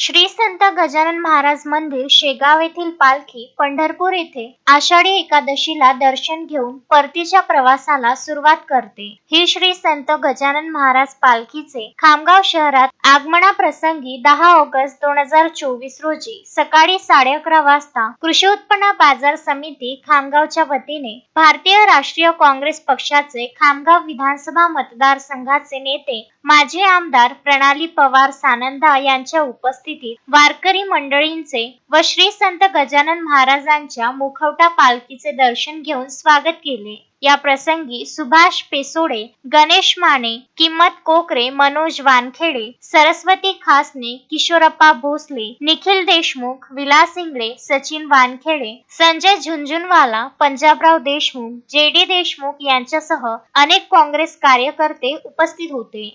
श्री संत गजानन महाराज मंदिर शेगाव येथील पालखी पंढरपूर येथे आषाढी एकादशीला दर्शन घेऊन परतीच्या प्रवासाला सुरुवात करते। ही श्री संत गजानन महाराज पालखीचे खामगाव शहरात आगमनाप्रसंगी 10 ऑगस्ट 2024 रोजी सकाळी 11:30 वाजता कृषी उत्पन्न बाजार समिती खामगावच्या वतीने भारतीय राष्ट्रीय काँग्रेस पक्षाचे खामगाव विधानसभा मतदारसंघाचे नेते माजी आमदार प्रणाली पवार सानंदा यांच्या उपस्थितीत वारकरी मंडळींचे व श्री संत गजानन महाराजांच्या मुखवटा पालखीचे दर्शन घेऊन स्वागत केले। या प्रसंगी सुभाष पेसोडे, गणेश माने, किम्मत कोकरे, मनोज वानखेडे, सरस्वती खासने, किशोरप्पा भोसले, निखिल देशमुख, विलास इंगळे, सचिन वानखेडे, संजय झुंझुनवाला, पंजाबराव देशमुख, JD देशमुख यांच्यासह अनेक काँग्रेस कार्यकर्ते उपस्थित होते।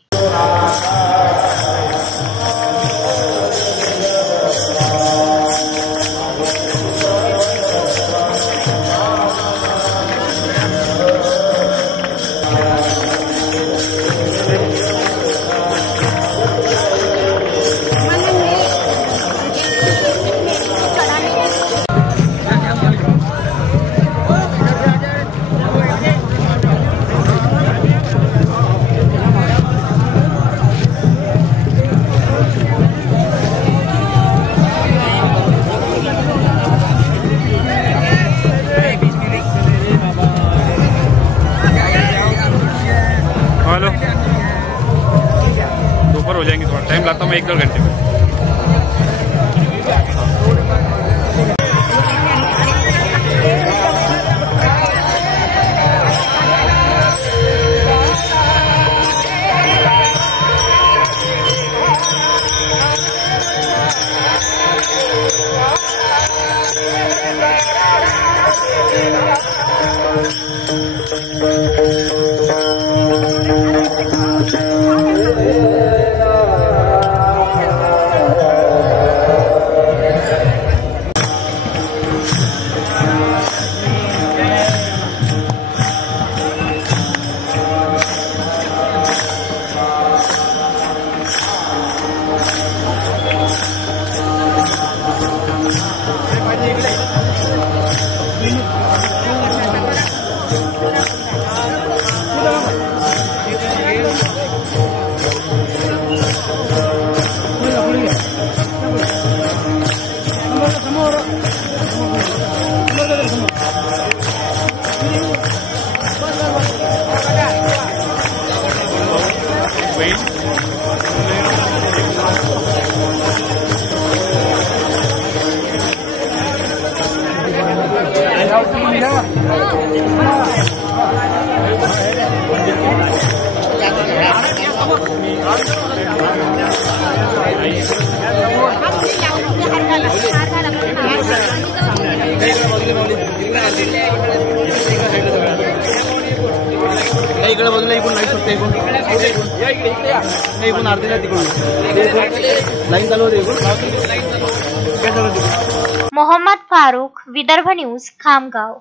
दोपहर हो जाएंगे, थोड़ा टाइम लगता है, 1-2 घंटे में। इकडे बाजूला इकडून लाईट सुटते, इकडून अर्धीला तिकडून लाईन चालू होते, इकडून मोहम्मद फारूक, विदर्भ न्यूज, खामगाव।